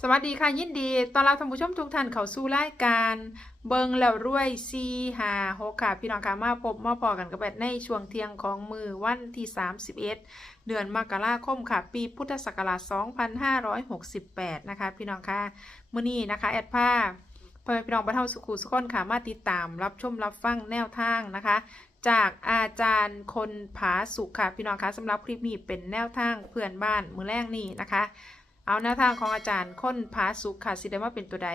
สวัสดีค่ะยินดีตอนรับท่านผู้ชมทุกท่านเข้าสู่รายการเบิงแล้วรวยซีหาหกค่ะ พี่น้องค่ะมาพบมาพอกันกับแบบในช่วงเที่ยงของมือวันที่ 31 เดือนมกราคมค่ะ ปีพุทธศักราช 2568 นะคะ พี่น้องค่ะมื้อนี้นะคะ แอดผ้าพ่อแม่พี่น้องบรรเทาสุขุสุขนค่ะมาติดตามรับชมรับฟังแนวทางนะคะ จากอาจารย์คนผาสุขค่ะพี่น้องคะสำหรับคลิปนี้เป็นแนวทางเพื่อนบ้านมือแรกนี่นะคะ เอาแนวทางของอาจารย์ค้นผาสุขค่ะสิได้ว่าเป็นตัวใด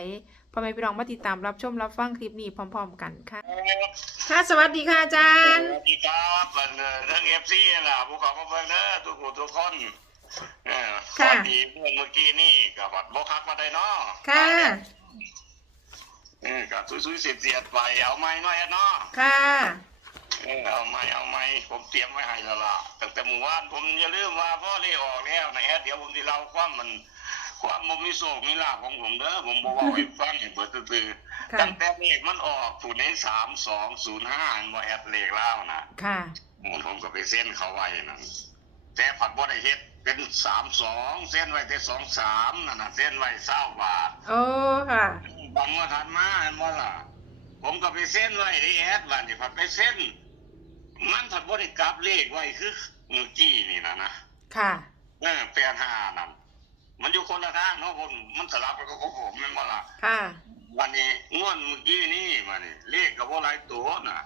พ่อแม่พี่น้องมาติดตามรับชมรับฟังคลิปนี้พร้อม ๆ กันค่ะ ค่ะสวัสดีค่ะอาจารสย์วัสดีครับเบิ่งเด้อเรื่องเอฟซีล่ะผู้เขาก็เบิ่งเด้อทุกผู้ทุกคนเออสวัสดีเมื่อเมื่อกี้นี่กับบัดบ่คักมาได้เนาะค่ะ เออกับซุยๆเสียดๆไปเอาไม้หน่อยอะเนาะค่ะ เออเอาไม้เอาไม้ผมเตรียมไว้ให้แล้วล่ะตั้งแต่เมื่อวานผมอย่าลืมว่าพ่อได้ออกแล้วนะแอดเดี๋ยวผมสิเล่าความมัน ความบ่มีโศกมีลาภของผมเด้อผมบ่เว้าให้ฟังให้เบิดซื่อๆค่ะ ตั้งแต่เลขมันออกผู้ใน3205บ่แอดเลขแล้วนะค่ะผมก็ไปเส้นเขาไว้นั่นแต่ผัดบ่ได้เฮ็ดเป็นสามสองเส้นไว้แต่สองสามนั่นน่ะเส้นไว้เศร้าบาท โอ้ค่ะบางว่าทันมาเห็นบ่ล่ะผมก็ไปเส้นไว้ที่แอดบัดนี่ผัดไปเส้น มันผัดบ่ได้กลับเลขไว้คือเมื่อกี้นี่นะนะค่ะเออแปดห้านั่นมันอยู่คนละทางเนาะผมมันสลับกันกับของผมแม่นบ่ล่ะค่ะวันนี้งวดเมื่อกี้นี่มานี่เลขกับว่าหลายตัวน่ะ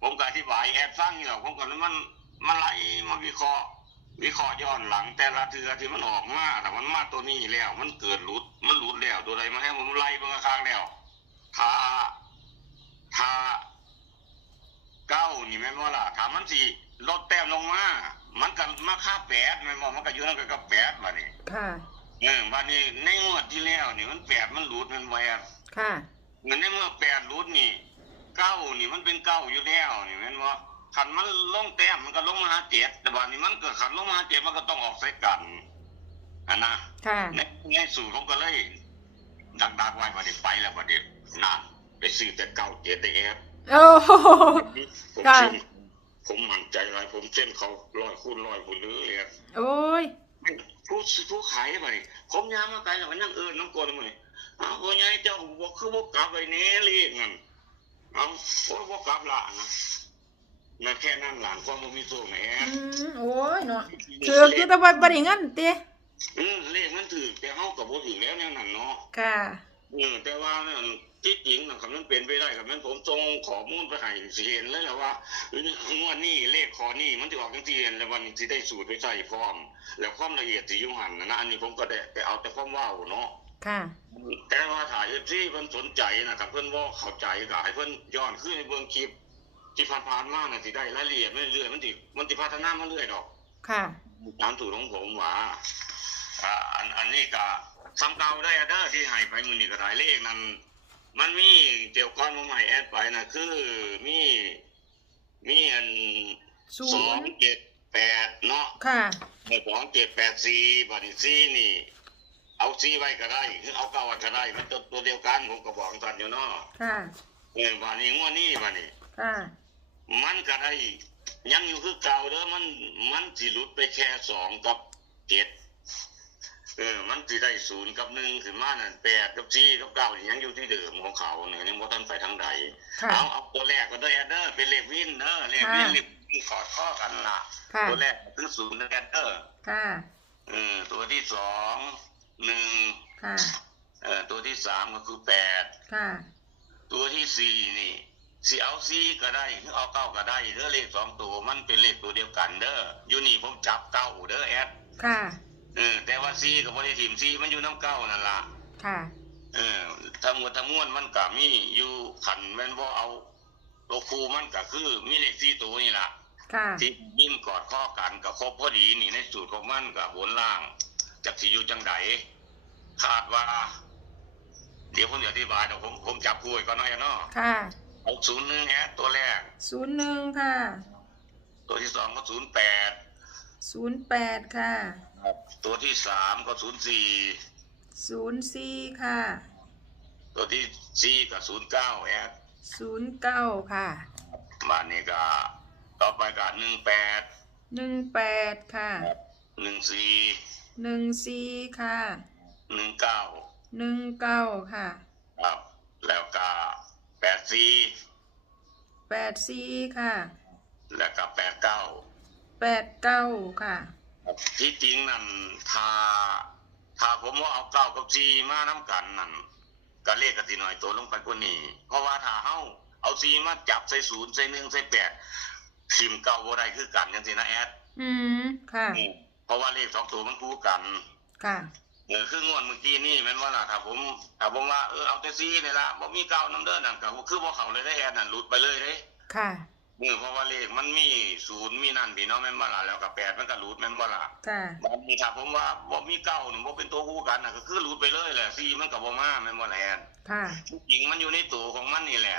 ผมก็อธิบายแอบฟังอยู่หรอกผมก็เลยมันมันไล่มาวิเคราะห์วิเคราะห์ย้อนหลัง แต่ละเทือที่มันออกมาแต่มันมาตัวนี้แล้ว มันเกิดหลุดมันหลุดแล้วตัวใดมาให้ผมไล่เบิ่งข้างๆแล้วถ้าถ้า เก้านี่แม่นว่าล่ะถ้ามันสิลดแต้มลงมามันก็มาค่าแปดแม่นบ่มันก็อยู่นั่นก็กับแปดบัดนี้ค่ะเออบัดนี้ในงวดที่แล้วนี่มันแปดมันหลุดมันแหวกค่ะเงินในเมื่อแปดรูทนี่เก้านี่มันเป็นเก้าอยู่แล้วนี่แม่นว่าขันมันลงแต้มมันก็ลงมาหาเจ็ดแต่ว่านี่มันเกิดขันลงมาหาเจ็ดมันก็ต้องออกใส่กันอันนะค่ะในในสูตรผมก็เลยดักดักๆไว้ประเดี๋ยวไปแล้วประเดี๋ยวนั่นไปซื้อแต่เก้าเจ็ดได้แอบ โอ้โห ผมค่ะเส้นผมมั่นใจไรผมเส้นเขาร้อยคูณร้อยคูณเลยอะโอ้ย ผู้ซื้อผู้ขายไปผมยามมาไกลแล้วมันนั่งเอิญน้องโกนมืออ้าวพ่อใหญ่เจ้าบอกคือบอกกลับไปเนี้เรียกงั้นเอาโอ้ยบอกกลับละนะนั่นแค่นั้นหลานความบ่มีส่งแหมอืมโอ้ยเนาะถือคือแตะวันบริเงินเต้อืมเลขมันถือแต่เฮากับบ่ถือแล้วแนวนั้นเนาะ ค่ะอืมแต่ว่านั่น ที่จริงน่ะคันมันเป็นไปได้ครับมันผมส่งข้อมูลไปให้สิเห็นเลยแหละว่างวดนี้เลขข้อนี้มันสิออกจังซี่แล้ววันนี้สิได้สูตรไปใส่พร้อม แล้วความละเอียดสิอยู่หั่นนะนะอันนี้ผมก็ได้ไปเอาแต่ความเว้าเนาะค่ะแต่ว่าถ่ายที่เพิ่นสนใจนะครับเพิ่นว่าเข้าใจก็ให้เพิ่นย้อนขึ้นในเบื้องคลิป ที่ผ่านๆมาน่ะสิได้รายละเอียดเรื่อยๆมันสิมันสิพัฒนามาเรื่อยดอก ค่ะตามสูตรของผมว่าอ่าอันอันนี้ก็ซ้ำเก่าได้อเด้อที่ให้ไปมื้อนี้ก็ได้เลขนั้น มันมีเกี่ยวก้อนมาใหม่แอดไปนะคือมีมีอันศูสองนย์เจ็ดแปดเนาะค่ะ สองเจ็ดแปดสี่บัตรสี่นี่ เอาซีไว้ก็ได้หรือเอาเก้าไว้ก็ได้มันตัวตัวเดียวกันผมก็บอกท่านอยู่เนาะค่ะ เออวันนี้งวดนี้วันนี้ ค่ะ มันก็ได้ยังอยู่คือเก่าเด้อมันมันสิหลุดไปแค่สองกับเจ็ด เออ มันสิได้ศูนย์กับหนึ่งขึ้นมานั่นแปดกับสี่กับเก้านี่ยังอยู่ที่เดิมของเขาเนี่ยยังบ่ทันไปทางใดค่ะ เอาเอาตัวแรกก็ได้อเด้อเป็นเลขวินเด้อเลขวินค่ะ เลขวินกอดข้อกันล่ะค่ะ ตัวแรกคือศูนย์เด้อเด้อค่ะ เออตัวที่สองหนึ่งค่ะ เออตัวที่สามก็คือแปดค่ะ ตัวที่สี่นี่สีเอาซีก็ได้หรือเอาเก้าก็ได้เด้อเลขสองตัวมันเป็นเลขตัวเดียวกันเด้ออยู่นี่ผมจับเก้าเด้อแอด ค่ะ เออแต่ว่าซีกับบริทีมซีมันอยู่น้ำเก้านั่นล่ะค่ะเออทั้งหมดทั้งมวลมันก็มีอยู่ขันแม่นว่าเอาตัวครูมันก็คือมีเลขสี่ตัวนี่ล่ะค่ะที่ยิ้มกอดข้อกันกับครบพอดีนี่ในสูตรของมันกับบนล่างจากสิอยู่จังไดคาดว่า เดี๋ยวผมจะอธิบายเดี๋ยวผมผมจับคู่ไว้ก่อนหน่อยเนาะค่ะหกศูนย์หนึ่งแฮะตัวแรกศูนย์หนึ่งค่ะ ตัวที่สองก็ศูนย์แปดศูนย์แปดค่ะ ตัวที่สามก็ศูนย์สี่ศูนย์สี่ค่ะตัวที่สี่ก็ศูนย์เก้าแฮะศูนย์เก้าค่ะบ้านนี้ก็ต่อไปก็หนึ่งแปดหนึ่งแปดค่ะหนึ่งสี่หนึ่งสี่ค่ะหนึ่งเก้าหนึ่งเก้าค่ะครับแล้วก็แปดสี่แปดสี่ค่ะ แล้วก็แปดเก้าแปดเก้าค่ะ ที่จริงนั่นถ้าถ้าผมว่าเอาเก้ากับซีมาน้ำกันนั่นก็เลขกันสิหน่อยตัวลงไปกว่านี้เพราะว่าถ้าเฮาเอาซีมาจับใส่ศูนย์ใส่หนึ่งใส่แปดทิมเก้าบ่ได้คือกันจังซี่นะแอดอืมค่ะอืมเพราะว่าเลขสองตัวมันคู่กัน ค่ะเออคืองวดเมื่อกี้นี่แม่นว่าล่ะถ้าผมถ้าผมว่าเออเอาแต่ซีนี่ละบ่มีเก้าน้ำเด้อนั่นก็คือบ่เข้าเลยได้แอดนั่นหลุดไปเลยเด้ค่ะ เออเพราะว่าเลขมันมีศูนย์มีนั่นพี่เนาะแม่นบ่ล่ะแล้วก็แปดมันก็หลุดแม่นบ่ล่ะค่ะ บางทีถ้าผมว่าบ่มีเก้าหนึ่งบ่เป็นตัวคู่กันน่ะก็คือหลุดไปเลยแหละซีมันก็บ่มาแม่นบ่แหละค่ะ จริงมันอยู่ในตัวของมันนี่แหละ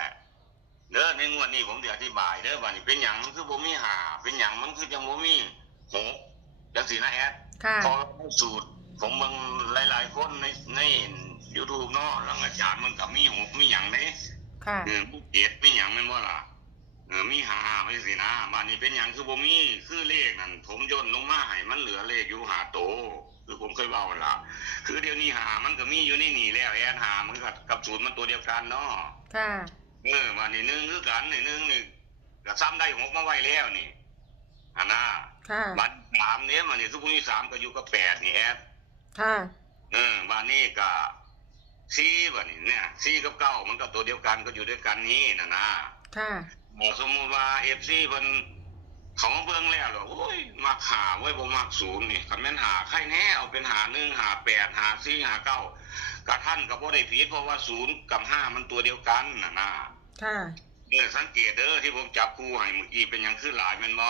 เด้อในงวดนี้ผมจะอธิบายเด้อว่านี่เป็นหยังมันคือบ่มีหาเป็นหยังมันคือจังบ่มีหกจังซี่นะแอด ค่ะ พอสูตรผมเบิ่งหลาย ๆ คนในใน YouTube เนาะแล้วอาจารย์มันก็มีหกมีหยังเด้ค่ะเออมีเจ็ดมีหยังแม่นบ่ล่ะ เออมีหาไปสินะบ้านนี้เป็นหยังคือบ่มีคือเลขนั่นผมย่นลงมาให้มันเหลือเลขอยู่หาโต คือผมเคยเว้าล่ะคือเดี๋ยวนี้หามันก็มีอยู่ในนี่แล้วแอนหามันกับกับศูนย์มันตัวเดียวกันเนาะค่ะเออบ้านนี้หนึงคือกันนี่หนึงนี่ก็ซ้ำได้หกมาไว้แล้วนี่อันน่ะค่ะบ้านสามเนี้ยมันนี่คือพวกนี้สามก็อยู่กับแปดนี่แอดค่ะเออบ้านนี้ก็สี่บ้านนี้เนี่ยสี่กับเก้ามันก็ตัวเดียวกันก็อยู่ด้วยกันนี้นะนะค่ะ หมอสมมติว่าเอฟซีเพิ่นเขามาเบิ่งแล้วเหรอโอ้ยมักหาไว้บ่มักศูนย์นี่คันแม่นหาใครแน่เอาเป็นหาหนึ่งหาแปดหาสี่หาเก้ากระท่านก็บ่ได้ผิดเพราะว่าศูนย์กับห้ามันตัวเดียวกันน่ะนะค่ะเออสังเกตเด้อที่ผมจับคู่ให้เมื่อกี้เป็นหยังคือหลายแม่นบ่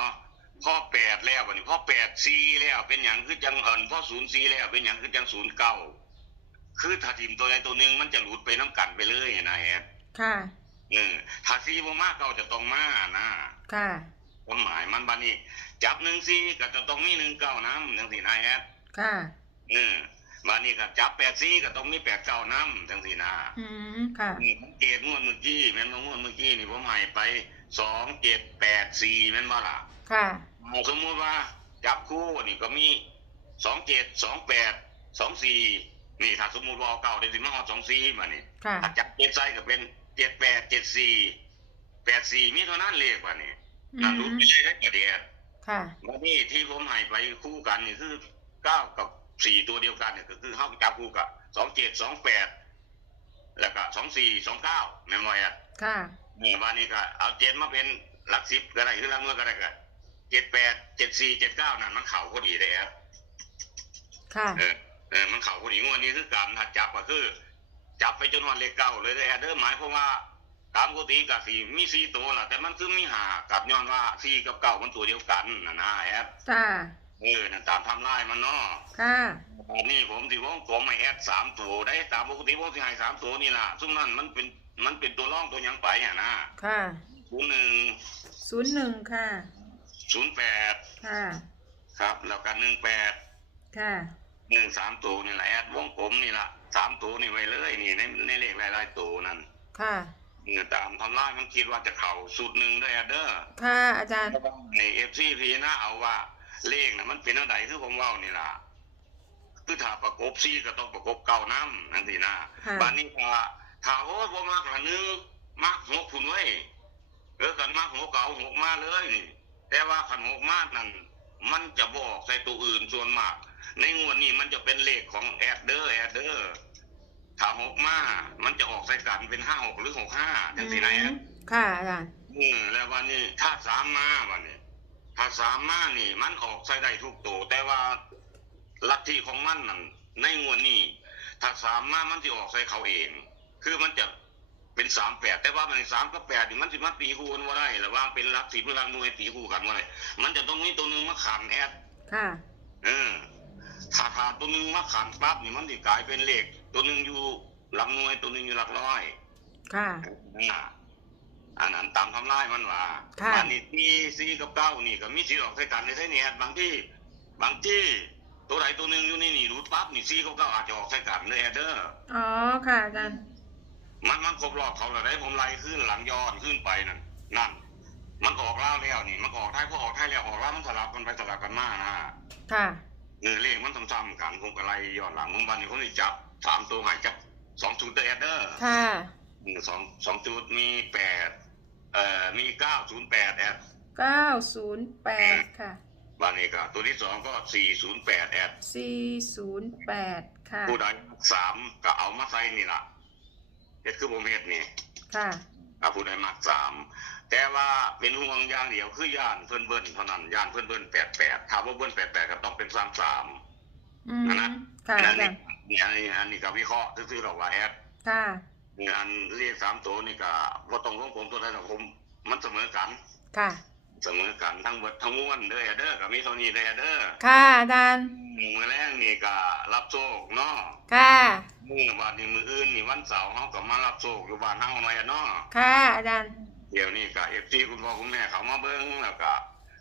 พ่อแปดแล้ววันนี้พ่อแปดสี่แล้วเป็นหยังคือจังเอิญพ่อศูนย์สี่แล้วเป็นหยังคือจังศูนย์เก้าคือถ้าทีมตัวใดตัวหนึ่งมันจะหลุดไปน้ำกันไปเลยนะแอดค่ะ เออถ้าซีบ่มากเก่าจะต้องมานะค่ะความหมายมันบัดนี้ จับหนึ่งซีก็จะต้องมีหนึ่งเก้าน้ำจังสี่นายแอดค่ะเออบัดนี้ก็จับแปดซีก็ต้องมีแปดเก้าน้ำจังสี่นาอืมค่ะอืมสังเกตงวดเมื่อกี้แม่นบ่งวดเมื่อกี้นี่ผมให้ไปสองเจ็ดแปดสี่แม่นบ่ล่ะค่ะเอาสมมุติว่าจับคู่นี่ก็มีสองเจ็ดสองแปดสองสี่นี่ถ้าสมมุติว่าเอาเก้าเดี๋ยวสิมาเอาสองสี่มานี่ค่ะถ้าจับเจ็ดไซก็เป็น เจ็ดแปดเจ็ดสี่แปดสี่มีเท่านั้นเลขว่านี่อืนั่นมรู้ไปเลยได้กี่เดียค่ะวันนี้ที่ผมให้ไปคู่กันนี่คือเก้ากับสี่ตัวเดียวกันเนี่ยก็คือเขาจับคู่กับสองเจ็ดสองแปดแล้วก็สองสี่สองเก้าแม่นบ่อะค่ะนี่วันนี้ก็เอาเจ็ดมาเป็นหลักสิบก็ได้หรือหลักหน่วยก็ได้ก็เจ็ดแปดเจ็ดสี่เจ็ดเก้านั่นมันเข่าพอดีเลยครับค่ะเออเออมันเข่าพอดีงวดนี้คือการถ้าจับก็คือ จับไปจนวันเลขเก้าเลยได้เด้อหมายความว่าตามปกติกับสี่มีสี่ตัวน่ะแต่มันคือมีหากับย้อนว่าสี่กับเก้ามันตัวเดียวกันนะนะแอดจ้าเออนั่นตามทำลายมันเนาะค่ะอันนี้ผมที่วงกลมให้แอดสามตัวได้ตามปกติผมที่ให้สามตัวนี่ล่ะซึ่งนั่นมันเป็นมันเป็นตัวร่องตัวหยังไปอะนะค่ะศูนย์หนึ่งศูนย์หนึ่งค่ะศูนย์แปดค่ะ ครับแล้วก็หนึ่งแปดค่ะหนึ่งสามตัวนี่แหละแอดวงกลมนี่ละ สามตัวนี่ไว้เลยนี่ในในเลขหลายๆตัวนั่นค่ะเงื่อตามทำลายมันคิดว่าจะเข่าสุดหนึ่งด้วยแอดเดอร์ค่ะอาจารย์ในเอฟซีพีนะเอาว่าเลขนะมันเป็นเท่าไหร่คือผมเว่านี่ล่ะคือถ้าประกบซีก็ต้องประกบเก้าน้ำนั่นสินะค่ะบ้านนี้ถ้าถ้าโอ้ยผมมากละหนึงมากหกคุณไว้ยเออกันมากหกเก่าหกมาเลยนี่แต่ว่าขันหกมานั่น มันจะบอกใส่ตัวอื่นส่วนมาก ในงวดนี้มันจะเป็นเลขของแอดเดอร์แอดเดอร์ถ้าหกมา มันจะออกใส่กันเป็นห้าหกหรือหกห้าจังสินะแอดค่ะอาจารย์อืมแล้ววันนี้ถ้าสามมาวันนี้ถ้าสามมานี่ มันออกใส่ได้ทุกตัวแต่ว่าลัทธิของมันนั่นในงวดนี้ถ้าสามมามันจะออกใส่เขาเอง คือมันจะ เป็นสามแปดแต่ว่ามันสามกับแปดนี่มันสิมาตีคู่กันว่าได้หรือว่าเป็นลักสิบหรือลักหน่วยตีคู่กันว่าได้มันจะต้องมีตัวหนึ่งมาขันแอดค่ะ เออถ้าถ้าตัวหนึ่งมาขันปั๊บนี่มันจะกลายเป็นเลขตัวหนึ่งอยู่หลักหน่วยตัวหนึ่งอยู่หลักร้อย ค่ะอ่าอันนั้นตามทำลายมันว่าค่ะ อันนี้ที่ซีกับเก้านี่ก็มีสีออกใส่กันในไส้เนี่ยบางที่บางที่ตัวไหนตัวหนึ่งอยู่ในนี่รูดปั๊บนี่ซีกับเก้าอาจจะออกใส่กันเลยเด้ออ๋อ ค่ะอาจารย์ มันมันครบรอบเขาแล้วได้ผมไล่ขึ้นหลังย้อนขึ้นไปนั่นนั่น มันออกล่าแล้วนี่ มันออกท้ายพอออกท้ายแล้วออกล่ามันสลับกันไปสลับกันมานะค่ะเออเลขมันซ้ำๆกันผมก็ไล่ย้อนหลังผมวันนี้ผมนี่จับสามตัวหายจากสองชุดเดอร์เดอร์ค่ะสองสองชุดมีแปดเอ่อมีเก้าศูนย์แปดแอดเก้าศูนย์แปดค่ะวันนี้ก็ตัวที่สองก็สี่ศูนย์แปดแอดสี่ศูนย์แปดค่ะผู้ใดสามก็เอามาใส่นี่ล่ะ เฮ็ดคือผมเฮ็ดนี่ค่ะเอาผู้ใดมักสามแต่ว่าเป็นห่วงอย่างเดียวคือย่านเพื่อนเบิ้ลเท่านั้นย่านเพื่อนเบิ้ลแปดแปดถามว่าเบิ้ลแปดแปดก็ต้องเป็นสามสามอืมนั่นนะค่ะอัอานจานี้รย์นี่อันนี้อันนี้ก็วิเคราะห์ซื่อๆหรอกว่าแอดค่ะนี่อันเรียกสามตัวนี่ก็บ่ต้องลงผมตัวใดหรอกผมมันเสมอกันค่ะ เสมอกันทั้งเบิดทั้งมวลเด้อเด้อก็มีเท่านี้เด้อเด้อค่ะอาจารย์มื้อแรกนี่ก็รับโชคเนาะค่ะมื้อวันนี้มื้ออื่นนี่วันเสาร์เฮาก็มารับโชคอยู่บ้านเฮาหน่อยอะเนาะค่ะอาจารย์เดี๋ยวนี้ก็ FC คุณพ่อคุณแม่เขามาเบิ่งแล้วก็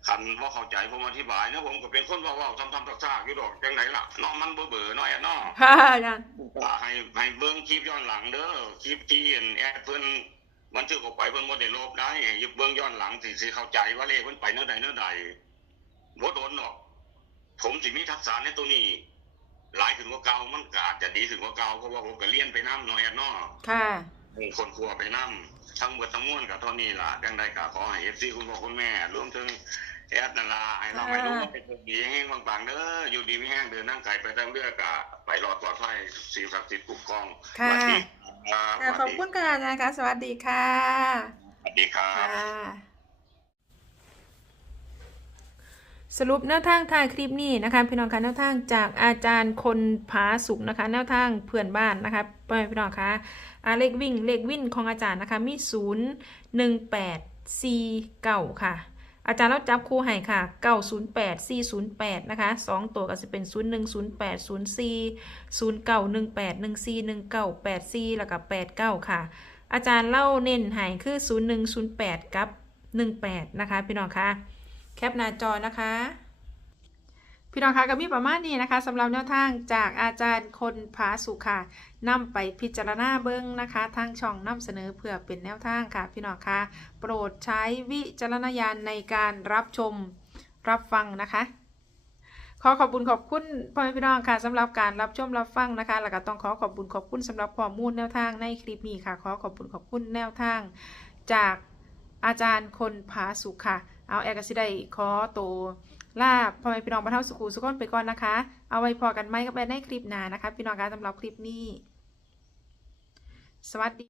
คันบ่เข้าใจผมอธิบายนะผมก็เป็นคนเว้าๆทำๆซากๆอยู่ดอกจังไดล่ะเนาะมันเบื่อๆเนาะแอดเนาะค่ะอาจารย์ก็ให้ให้เบิ่งคลิปย้อนหลังเด้อคลิปที่เห็นแอดเพิ่น บันทึกออกไปเพิ่นบ่ได้ลบได้อย่าเบิ่งย้อนหลังสิสิเข้าใจว่าเลขมันไปเนื้อใดเนื้อใดบ่โดนหรอก ผมสิมีทักษะในตัวนี้ หลายถึงกว่าเก่ามันก็อาจจะดีถึงกว่าเก่าเพราะว่าผมก็เรียนไปนำเนาะแอดเนาะค่ะคนครัวไปนำทั้งเบิดทั้งมวลก็เท่านี้ล่ะจังไดก็ขอให้ FC คุณพ่อคุณแม่รวมถึง แอดนั่นล่ะให้เราให้รู้ว่าเป็นคนดีแห้งบางๆเด้ออยู่ดีมีแห้งเดินนั่งไกลไปทางเรือก็ไปรอดปลอดภัยสิ่งศักดิ์สิทธิ์คุ้มครองค่ะสวัสดีครับค่ะขอบคุณค่ะอาจารย์ค่ะสวัสดีค่ะ สวัสดีครับค่ะสรุปแนวทางทางคลิปนี้นะคะพี่น้องคะแนวทางจากอาจารย์คนผาสุกนะคะแนวทางเพื่อนบ้านนะคะพ่อแม่พี่น้องคะอาเลขวิ่งเลขวิ่นของอาจารย์นะคะมีศูนย์หนึ่งแปดสี่เก้าค่ะ อาจารย์เราจับคู่ให้ค่ะเก้าศูนย์แปดสี่ศูนย์แปดนะคะสองตัวก็จะเป็นศูนย์หนึ่งศูนย์แปดศูนย์สี่ศูนย์เก้าหนึ่งแปดหนึ่งสี่หนึ่งเก้าแปดสี่แล้วก็แปดเก้าค่ะ อาจารย์เล่าเน้นให้คือ 0108 กับ 18 นะคะ พี่น้องคะ แคปหน้าจอนะคะ พี่น้องคะก็มีประมาณนี้นะคะสำหรับแนวทางจากอาจารย์คนผาสุขค่ะนำไปพิจารณาเบิ้งนะคะทางช่องนำเสนอเพื่อเป็นแนวทางค่ะ พี่น้องคะโปรดใช้วิจารณญาณในการรับชมรับฟังนะคะ ขอขอบคุณขอบคุณพ่อแม่พี่น้องค่ะสำหรับการรับชมรับฟังนะคะ แล้วก็ต้องขอขอบคุณขอบคุณสำหรับข้อมูลแนวทางในคลิปนี้ค่ะ ขอขอบคุณขอบคุณแนวทาง จากอาจารย์คนผาสุขค่ะ เอาแอร์กสิได้ขอตัว ลาพ่อแม่พี่น้องบรรเทาสุขูสุขนไปก่อนนะคะ เอาไว้พอกันไหมก็ไปในคลิปหน้านะคะ พี่น้องการสำหรับคลิปนี้ สวัสดี